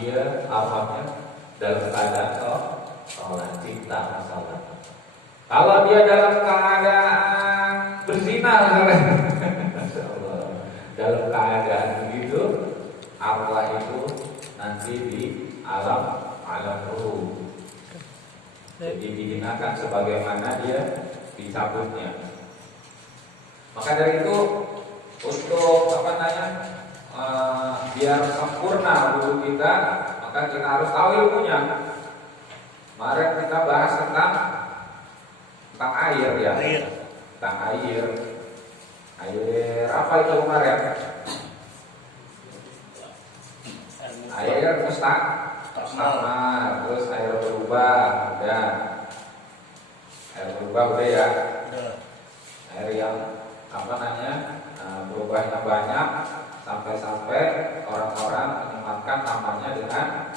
dia awalnya dalam keadaan sholat, cinta masalah. Kalau dia dalam keadaan berzina misalnya, Masya Allah, dalam keadaan begitu, arwah itu nanti di alam ruh. Jadi dihinakan sebagaimana dia dicabutnya. Maka dari itu untuk biar sempurna wudhu kita, maka kita harus tahu ilmunya. Kemarin kita bahas tentang air ya. Tentang air. Air apa itu kemarin? Air mustamar, terus air berubah, udah. Air berubah udah ya. Air yang berubahnya banyak sampai orang-orang menyematkan namanya dengan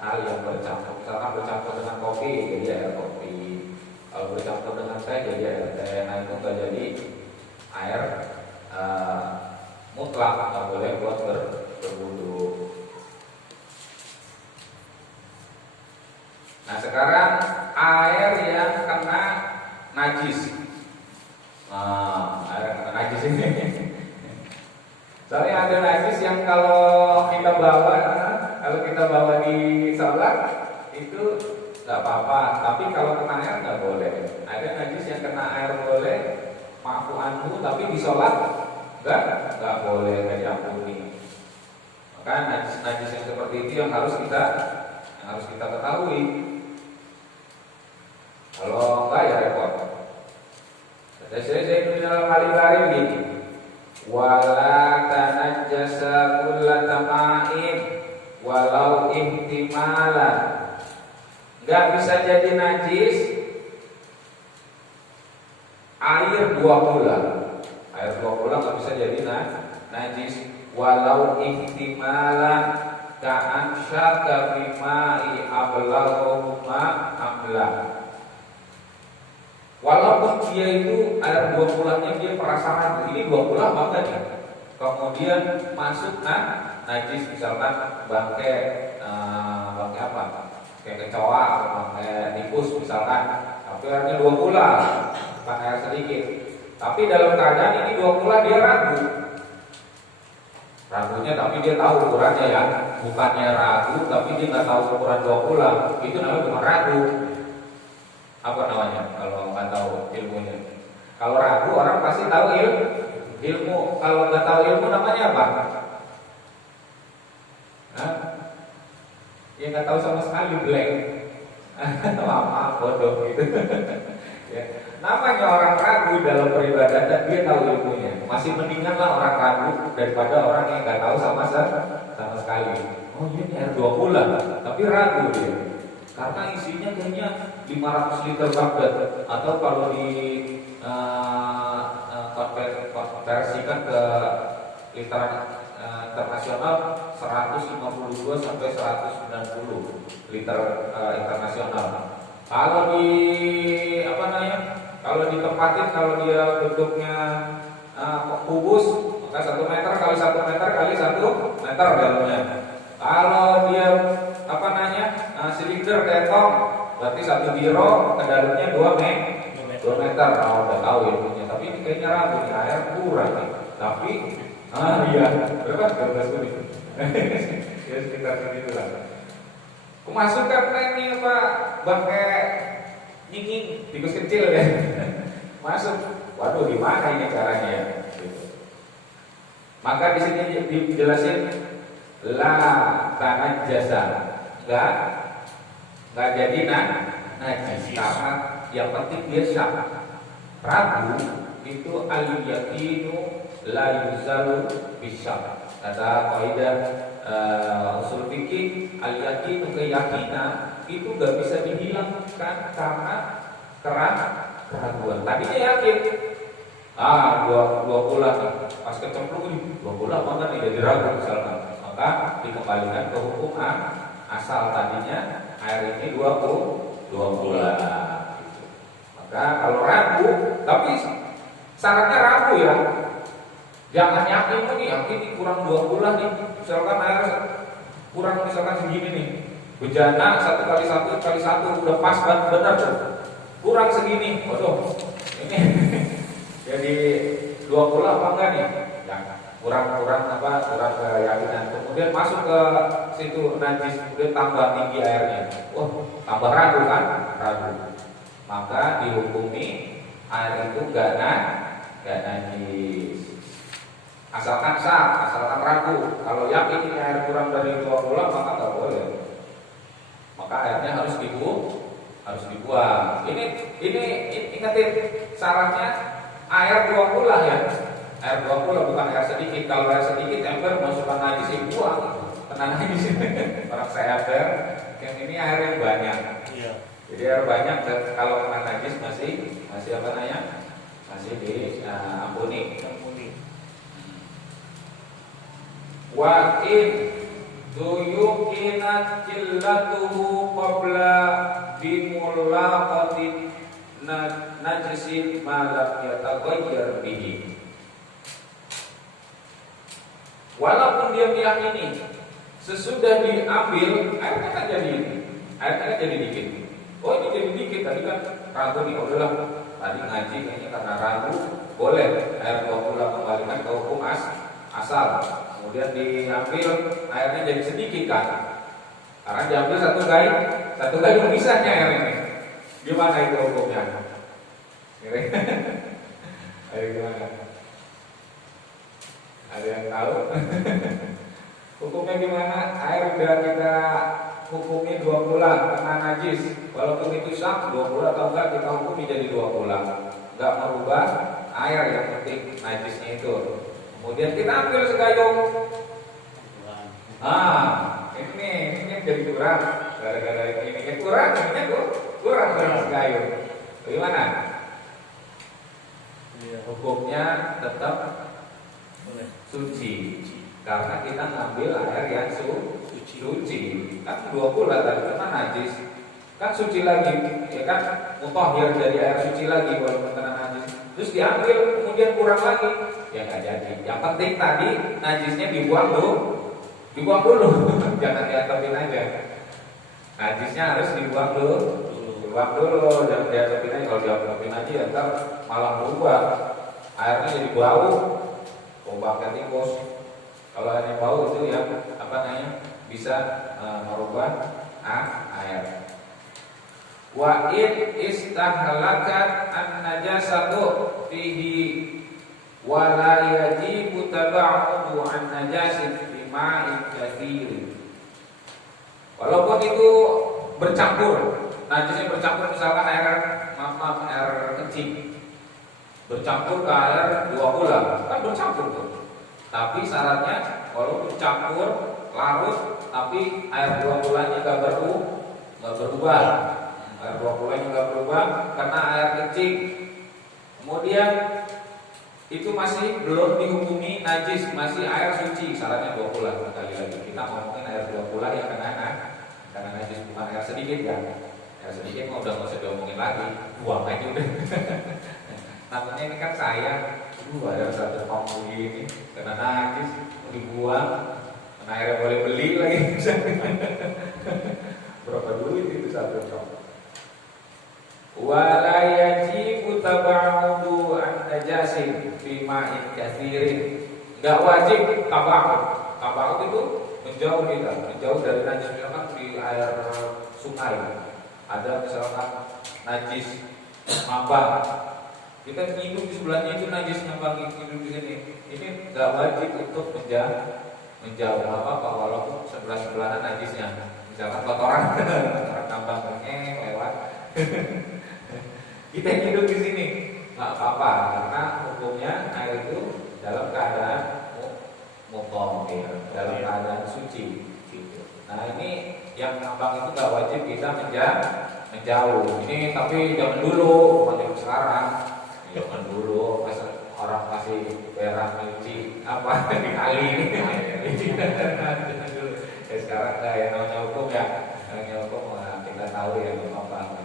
hal yang bercampur. Misalkan bercampur dengan kopi jadi air kopi, kalau bercampur dengan teh jadi air teh. Nah itu nggak jadi air mutlak, nggak boleh buat berwudu. Nah sekarang air yang kena najis. Air kena najis ini. Soalnya ada najis yang kalau kita bawa di sholat itu nggak apa-apa, tapi kalau kena air nggak boleh. Ada najis yang kena air boleh, maafu anhu, tapi di sholat nggak boleh, nggak diampuni. Maka najis-najis yang seperti itu yang harus kita ketahui. Kalau enggak ya repot. Kata saya dalam kali-kali begini. Wala tanajjasa kullatama'in walau ihtimala. Enggak bisa jadi najis air 2 bulan. Air 2 bulan enggak bisa jadi najis walau ihtimala ka'an syaka bima'i ablaghuhuma amla. Walaupun dia itu air 2 bulannya dia perasa ragu, ini 2 bulan apa enggak nih? Kemudian masuk najis, misalkan bangkai apa? Kayak kecoa atau bangkai tikus misalkan, tapi airnya 2 bulan, bukan air sedikit. Tapi dalam keadaan ini 2 bulan dia ragu. Ragunya tapi dia tahu ukurannya ya, bukannya ragu tapi dia nggak tahu ukuran 2 bulan, itu namanya bukan ragu. Apa namanya kalau nggak tahu ilmunya? Kalau ragu orang pasti tahu ilmu. Kalau nggak tahu ilmu namanya apa? Ya nggak tahu sama sekali, blank. Maaf, bodoh gitu. Ya. Namanya orang ragu dalam beribadah dan dia tahu ilmunya. Masih mendinganlah orang ragu daripada orang yang nggak tahu sama sekali. Oh ini air 2 bulan, tapi ragu dia. Karena isinya kayaknya 500 liter Baghdad, atau kalau di konversikan ke liter internasional 152 sampai 190 liter internasional. Kalau ditempatin, kalau dia bentuknya kubus, maka 1 meter kali 1 meter kali 1 meter dalamnya. Kalau dia silinder kayak tong, berarti 1 biro ke dalamnya 2 meter. Udah tahu ilmunya. Tapi ini kayaknya ragu nih, air kurang nih. Tapi iya, berapa? 12 menit. Ya sekitar segitu lah. Kumasukkan ini apa? Bangkai nyinging, tikus kecil ya. Masuk. Waduh, gimana ini caranya ya? Maka di sini dijelasin la tanajjasa. Enggak jadi najis. Karena yang penting dia syak. Ragu itu al-yaqinu la yuzalu bisyak. Kata kaidah usul fikih, al-yaqinu, keyakinan itu enggak bisa dihilangkan karena keraguan. Tadinya yakin, 2 bulan pas kecemplung ini 2 bulan maka tidak diragu misalkan, maka dikembalikan ke hukum asal tadinya air ini 2 bulan. Maka kalau ragu, tapi syaratnya ragu ya, jangan yakin ini kurang 2 bulan nih, misalkan air kurang misalkan segini nih, bejana 1 kali 1 udah pas banget benar tuh, kurang segini, waduh ini jadi 20 apa enggak nih? Ya, kurang keyakinan. Kemudian masuk ke situ najis, kemudian tambah tinggi airnya, wah tambah ragu kan, ragu. Maka dihukumi air itu enggak najis. Asalkan sah, asalkan ragu. Kalau yakin ini air kurang dari 20 maka enggak boleh. Maka airnya harus dibuang. Ini ingetin syaratnya air 20 ya. Air 20 bukan air sedikit. Kalau air sedikit ember masukkan najis dibuang. Tenang aja sih. Orang saya ember, yang ini air yang banyak. Iya. Jadi air banyak dan kalau kena najis masih apa namanya? Masih diampuni. Wa in tuyukinat qillatuhu qabla bimulaqatin najisin ma lam yataghayyar bihi. Walaupun dia meyakini sesudah diambil airnya kan jadi dikit. Oh ini jadi dikit, tadi kan ragu nih, udahlah tadi ngaji kayaknya karena ragu boleh air 20 kembalikan ke hukum asal. Kemudian diambil airnya jadi sedikit kan, karena diambil satu kali misalnya air ini. Gimana itu hukumnya? Ayo gimana? Ada yang tahu? Hukumnya gimana? Air udah kita hukumi 2 bulan kena najis, walaupun itu sah 2 bulan atau enggak kita hukumi jadi 2 bulan, enggak merubah air, yang penting najisnya itu. Kemudian kita ambil segayung. Ini jadi kurang. Gara-gara ini kurang, kurang segayung. Bagaimana? Hukumnya tetap suci. Karena kita ngambil air yang suci. Kan 2 bulan tadi kena najis. Kan suci lagi, ya kan? Mutahhir jadi air suci lagi walaupun kena najis. Terus diambil kemudian kurang lagi, ya nggak jadi. Yang penting tadi najisnya dibuang dulu, jangan diantepin aja. Najisnya harus dibuang dulu, jangan diantepin aja. Kalau diantepin aja ya ntar malah berubah, airnya jadi bau pakai tikus. Kalau airnya bau itu ya apa namanya bisa merubah air. Wa in istahlakat an-najasatu fihi wa la yajibu tab'udu an-najasin fi ma'in katsir. Walaupun itu bercampur, najisnya bercampur misalkan air kencing bercampur ke air 2 bulan, kan bercampur tuh. Tapi syaratnya kalau bercampur larut tapi air 2 bulannya enggak berubah. Air 2 bulan juga berubah karena air kencing. Kemudian itu masih belum dihukumi najis, masih air suci, syaratnya 2 bulan. Sekali lagi kita ngomongin air 2 bulan yang karena najis, bukan air sedikit ya. Air sedikit udah nggak usah diomongin lagi, buang aja udah. Namanya ini kan sayang, ada 100 pom ini kena najis dibuang, karena airnya boleh beli lagi. Berapa duit itu 1 pom? Wa la yajibu tab'udu an-najasin fi ma'in katsirin. Enggak wajib tab'ud. Tab'ud itu menjauh dari najis. Misalkan di air sungai ada misalkan najis mambang, kita hidup di sebelahnya itu najis mambang, hidup di sini. Ini enggak wajib untuk menjauh apa walaupun sebelahan najisnya. Misalkan kotoran tambangnya lewat. Kita hidup di sini nggak apa-apa karena hukumnya air itu dalam keadaan mutahhir, dalam keadaan suci. Gitu. Nah ini yang ngambang itu nggak wajib kita menjauh. Ini tapi jangan dulu, bukan sekarang. Jangan dulu pas orang kasih berak nyuci apa di kali ini. Jangan dulu. Sekarang yang namanya hukum ya, namanya hukum kita tahu ya apa.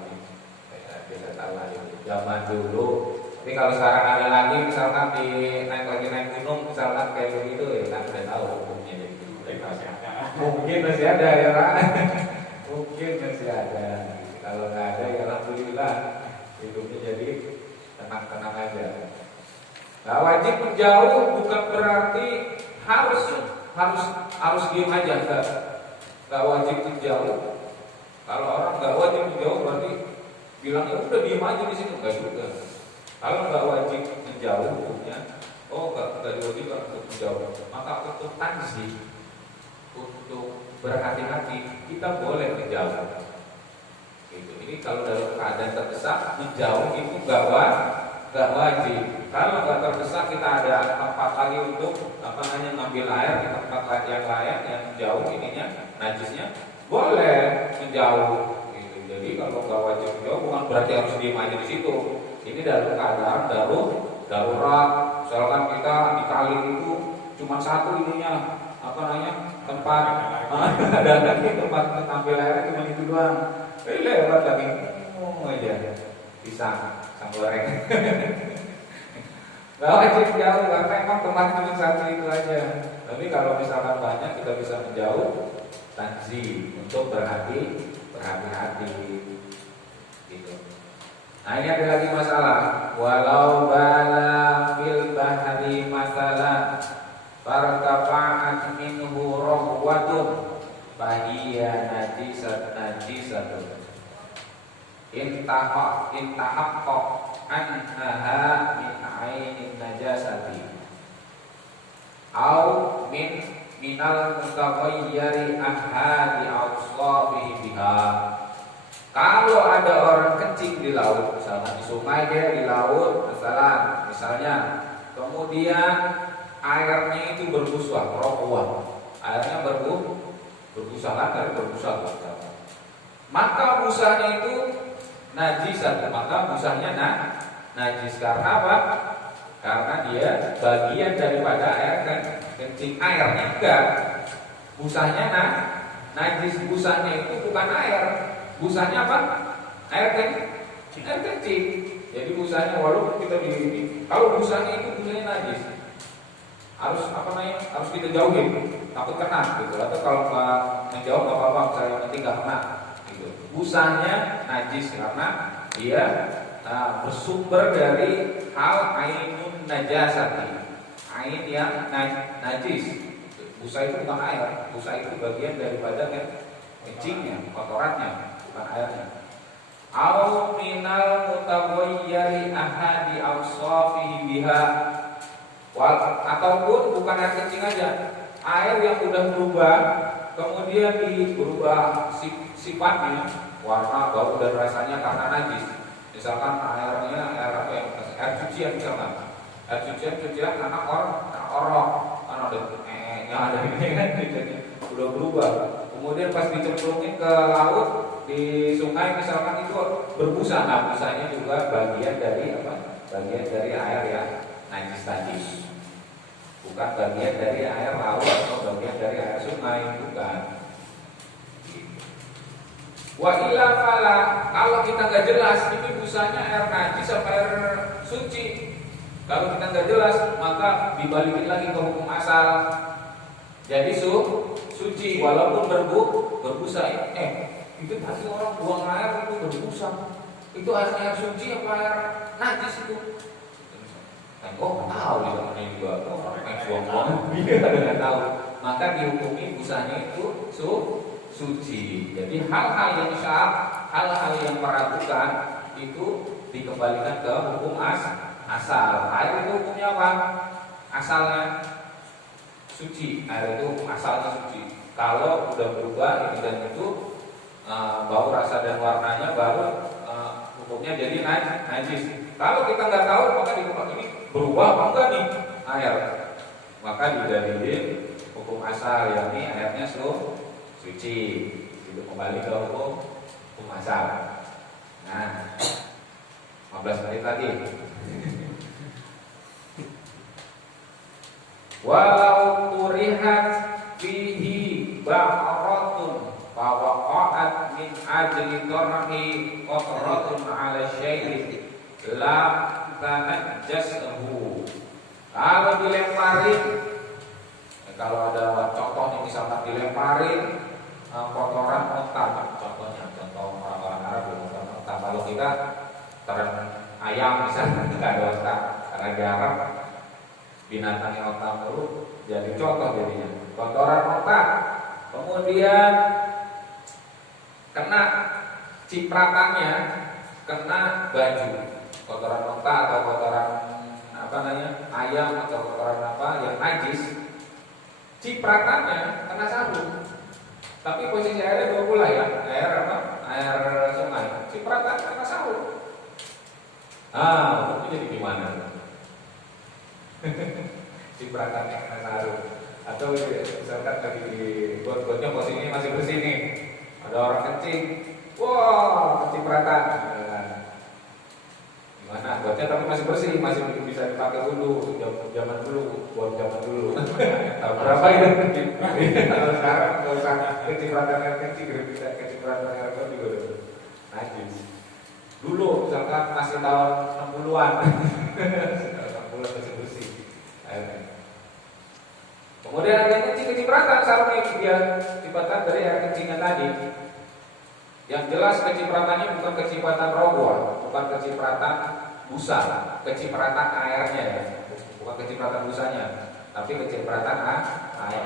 Kita tahu lagi zaman dulu. Tapi kalau sekarang ada lagi misalkan naik gunung misalkan kayak begitu ya kita udah tahu hukumnya jadi. Mungkin masih ada ya Pak. Mungkin masih ada. Kalau nggak ada ya alhamdulillah hidupnya jadi tenang-tenang aja. Nah, wajib menjauh bukan berarti harus diem aja, nggak wajib menjauh. Kalau orang nggak wajib menjauh berarti bilang ya udah diem aja di situ, nggak juga. Kalau nggak wajib menjauh hukumnya, nggak diwajibkan untuk menjauh, maka untuk tanzih, untuk berhati-hati kita boleh menjauh. Gitu. Ini kalau dalam keadaan terdesak menjauh itu nggak wajib. Kalau nggak terdesak kita ada tempat lagi untuk ngambil air di tempat yang lain yang jauh ininya najisnya, boleh menjauh. Gitu. Jadi kalau nggak wajib menjauh bukan berarti harus diem aja di situ. Ini dalam keadaan darurat. Misalkan kita di kali itu cuma satu ininya tempat ada lagi tempat ngambil air cuma itu doang. Lewat lagi aja pisang goreng. Gak wajib jauh karena emang tempat cuma satu itu aja. Tapi kalau misalkan banyak kita bisa menjauh tanzih untuk berhati-hati gitu. Nah ini ada lagi masalah. Walau bala fil bahri masalah fartafa'at minhu rahwatun fahiya najisatun intahaqqa anha min ainin najasati au minal mutaghayyiri ahadi awsafihi biha. Kalau ada orang kencing di laut, misalnya di sungai dia di laut, misalnya kemudian airnya itu berbusa, airnya berbusa kan dari berbusa. Maka busanya itu najis, maka busanya najis karena apa? Karena dia bagian daripada air kan, kencing airnya enggak. Busanya najis, busanya itu bukan air. Busanya apa? Air kencing. Jadi busanya walaupun kita kalau busanya itu busanya najis, harus harus kita jauhin, takut kena gitu. Atau kalau nggak menjauh nggak apa-apa, saya penting nggak kena gitu. Busanya najis karena dia bersumber dari hal ainun najasati, ain yang najis. Busa itu bukan air, busa itu bagian daripada kencingnya, kotorannya, bukan airnya. Au minal mutaghayyiri ahadi awsafihi biha, ataupun bukan air kencing aja, air yang sudah berubah, kemudian berubah sifatnya, warna, bau dan rasanya karena najis. Misalkan airnya air cucian misalkan, air cucian karena orok, karena ada ini kan udah berubah. Kemudian pas dicemplungin ke laut, di sungai misalkan itu berbusa, busanya juga bagian dari bagian dari air yang najis tadi, bukan bagian dari air laut atau bagian dari air sungai, bukan. Wa ila fala, kalau kita nggak jelas ini busanya air najis atau air suci, kalau kita nggak jelas maka dibalikin lagi ke hukum asal. Jadi suci walaupun berbusa. Itu tadi orang buang air itu berbusa, itu air suci apa air najis itu? Tahu ini juga buang-buang, nggak tahu. Maka dihukumi busanya itu suci. Jadi hal-hal yang hal-hal yang meragukan itu dikembalikan ke hukum asal. Air itu hukumnya apa? Asalnya suci. Air itu hukum asalnya suci. Kalau udah berubah ini dan itu bau, rasa dan warnanya baru hukumnya jadi najis. Kalau kita nggak tahu maka dihukumi ini berubah apa enggak nih air, maka didalilin hukum asal, yakni airnya suci, itu kembali ke hukum asal. Nah, 15 menit lagi. Walau turihat fihi ba'ratun fawaqa'at min ajli tarhi qatratun 'ala syai'in la tanajjasahu. Kalau dilemparin Kalau ada contohnya misalkan dilemparin kotoran onta, contohnya contoh orang-orang Arab kotoran onta. Kalau kita kotoran ayam misalnya nggak ada onta, karena di Arab binatang yang onta mulu, jadi contoh jadinya kotoran onta. Kemudian kena cipratannya, kena baju, kotoran onta atau kotoran ayam atau kotoran yang najis, cipratannya kena sarung. Tapi posisi airnya dua pula ya, air sungai, cipratan kena sarung. Hukumnya jadi gimana? Cipratannya kena sarung. Atau misalkan lagi di got-gotnya posisinya masih bersih nih, ada orang kencing, kecipratan. Gimana? Gotnya tapi masih bersih, masih bisa dipakai dulu, zaman dulu, buat zaman dulu. Tahu berapa itu? Kalau sekarang nggak usah kecipratan air kencing, bisa kecipratan air got juga udah najis. Dulu misalkan masih tahun 60-an, tahun 60-an masih bersih airnya. Kemudian ada kencing kecipratan sarungnya dia cipratan dari air kencingnya tadi. Yang jelas kecipratannya bukan kecipratan roboh, bukan kecipratan busa, kecipratan airnya ya, bukan kecipratan busanya, tapi kecipratan air.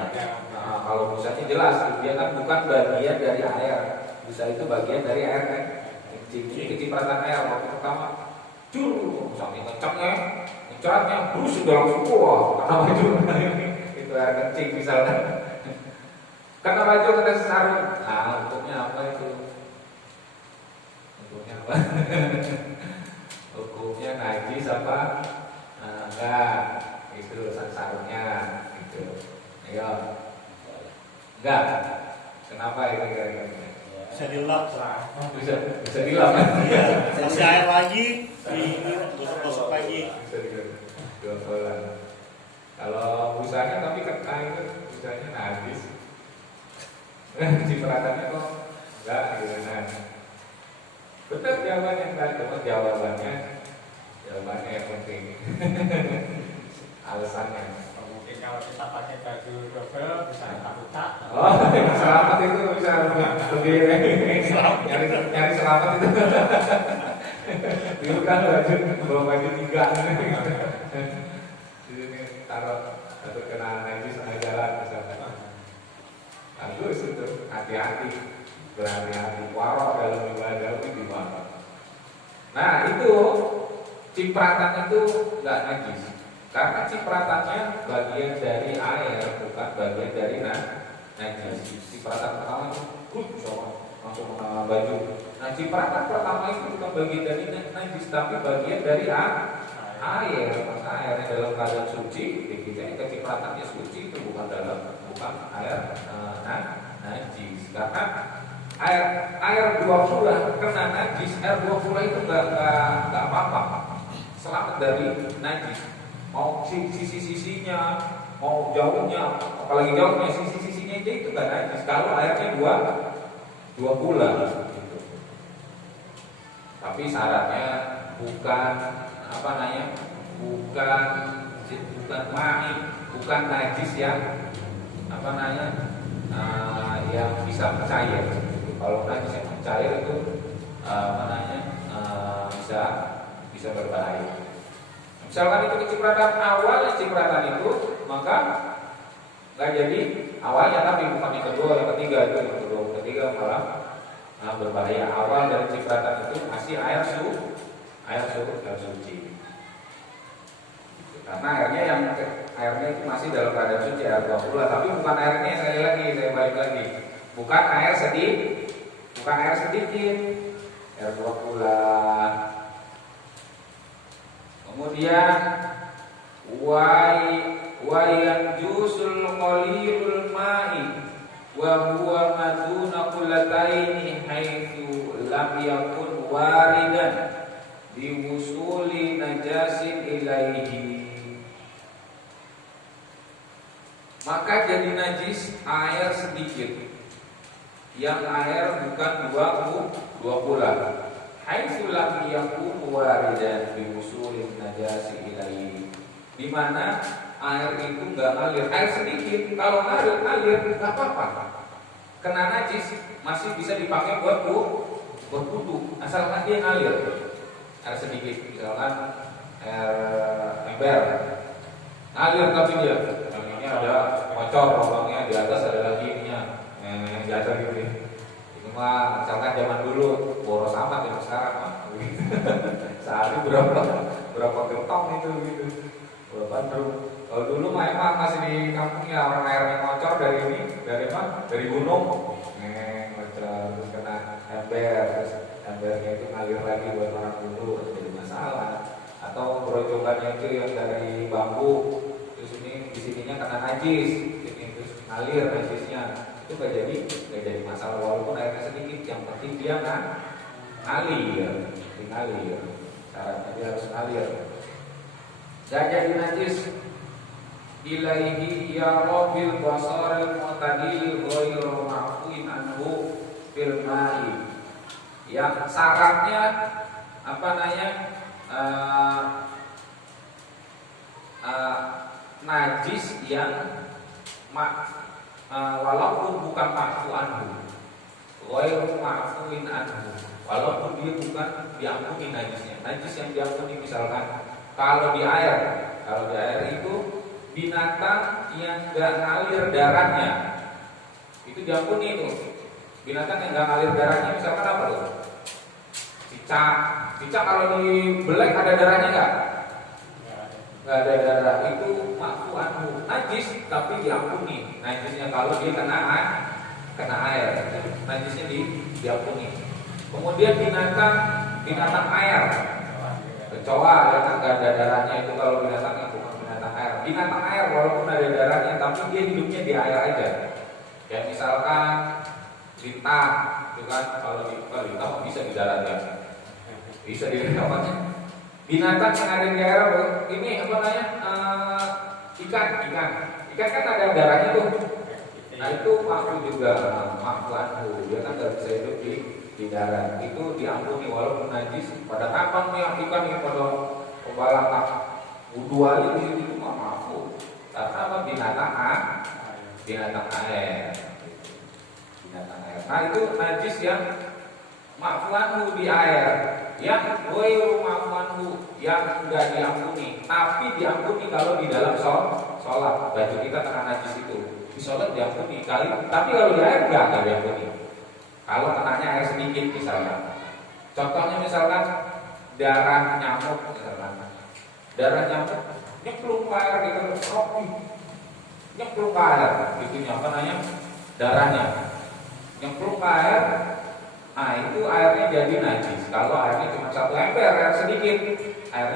Nah, kalau busanya jelas, dia kan bukan bagian dari air, busa itu bagian dari air kan. Ini kecipratan air waktu pertama, saking kencangnya, ngeceratnya, terus sudah langsung kenapa itu? Itu air kencing misalnya. Karena baju kena sarung, untuknya apa itu? Hukumnya apa? Hukumnya najis apa? Enggak, itu sarungnya gitu. Ayo. Enggak. Kenapa itu kira-kira? Bisa dilap lah. Bisa dilap. Iya. Kasih air lagi, gosok lagi. Bisa dilap. Kalau busanya tapi kena itu busanya najis. Cipratannya kok enggak gitu nah. Betul jawabannya enggak, cuma jawabannya yang penting. Alasannya. Mungkin kalau kita pakai baju double bisa tak. Selamat itu bisa lebih nyari selamat itu. Dulu kan bawa baju 3 di sini taruh kena najis tengah jalan misalnya. Bagus itu, hati-hati, berhati-hati, warok dalam ibadah itu gimana? Nah itu cipratan itu nggak najis, karena cipratannya bagian dari air, bukan bagian dari najis. Cipratan pertama itu langsung kena baju. Nah cipratan pertama itu bukan bagian dari najis, tapi bagian dari air. Maka airnya dalam keadaan suci, kita kecipratannya suci itu bukan air najis. Karena air 2 pula kena najis, air 2 pula itu nggak apa-apa, selamat dari najis. Mau sisi-sisinya, mau jauhnya, apalagi jauhnya, sisi-sisinya itu nggak najis. Kalau airnya 2 pula, gitu. Tapi syaratnya bukan bukan najis yang yang bisa mencair. Kalau najis yang mencair itu bisa berbahaya. Misalkan itu kecipratan awal, cipratan itu maka nggak jadi awalnya, tapi bukan yang kedua, yang ketiga itu yang kedua, ketiga malah berbahaya. Awal dari cipratan itu masih air suci. Karena airnya itu masih dalam keadaan suci, air 20, tapi bukan airnya, saya balik lagi. Bukan air sedikit, air 20. Kemudian wa yanjusul qalilul ma'i wa huwa maduna qullataini haitsu lam yakun waridan biwusuli najasin ilaihi. Maka jadi najis air sedikit, yang air bukan 2 pula. Haitsu lam yakun waridan biwusuli najasin ilaihi, di mana air itu nggak ngalir, air sedikit, kalau ngalir nggak apa-apa, kena najis masih bisa dipakai buat wudu, asalkan dia ngalir. Air sedikit, misalkan air ember, ngalir tapi dia, yang ini ada kocor, lubangnya di atas ada lagi ininya, yang jatuh gitu ya. Itu mah misalkan zaman dulu boros amat ya, sekarang mah sehari berapa gentong itu gitu, berapa drum. Kalau dulu mah emang masih di kampung ya, orang airnya ngocor dari ini, dari mana? Dari gunung, ngocor terus kena ember, terus embernya itu ngalir lagi buat orang dulu, jadi masalah. Atau berojokannya itu yang dari bambu, terus ini di sininya kena najis, ini terus ngalir najisnya, itu gak jadi masalah walaupun airnya sedikit, yang penting dia ngalir, syaratnya dia harus ngalir. Gak jadi najis. Ilaihi ya rabbil basaril mu'tadil ghairu ma'fuin anhu fil ma'i. Yang syaratnya apa namanya? Najis yang walaupun bukan ma'fu anhu, ghairu ma'fuin anhu, walaupun dia bukan diampuni najisnya. Najis yang diampuni misalkan kalau di air itu binatang yang gak ngalir darahnya itu diampuni itu. Binatang yang gak ngalir darahnya misalkan apa tuh? Cicak kalau dibelek ada darahnya nggak? Nggak ada darah, itu ma'fu anhu, najis tapi diampuni. Najisnya kalau dia kena air, najisnya diampuni. Kemudian binatang air, kecoa yang nggak ada darahnya itu kalau binatangnya bukan binatang air. Binatang air walaupun ada darahnya tapi dia hidupnya di air aja. Ya misalkan lintah, itu kan kalau lintah bisa di darat ya. Bisa di darat. Binatang yang ada di air ini apa namanya? Ikan kan ada darahnya tuh. Nah itu ma'fu juga, ma'fu anhu. Dia kan nggak bisa hidup di darat. Itu diampuni walaupun najis. Pada kapan nih ikan yang pada pembalap wudu aja di situ itu ma'fu. Karena apa? Binatang air. Nah itu najis yang ma'fu anhu di air. Yang ghairu ma'fu anhu, yang enggak diampuni, tapi diampuni kalau di dalam sholat. Baju kita kena najis itu di sholat diampuni kali, tapi kalau di air enggak diampuni. Kalau kenanya air sedikit misalnya. Contohnya misalkan darah nyamuk nyemplung ke air gitu, nyemplung ke air, itunya apa namanya? Darahnya nyemplung ke air. Nah itu airnya jadi najis. Kalau airnya cuma satu ember, air sedikit, airnya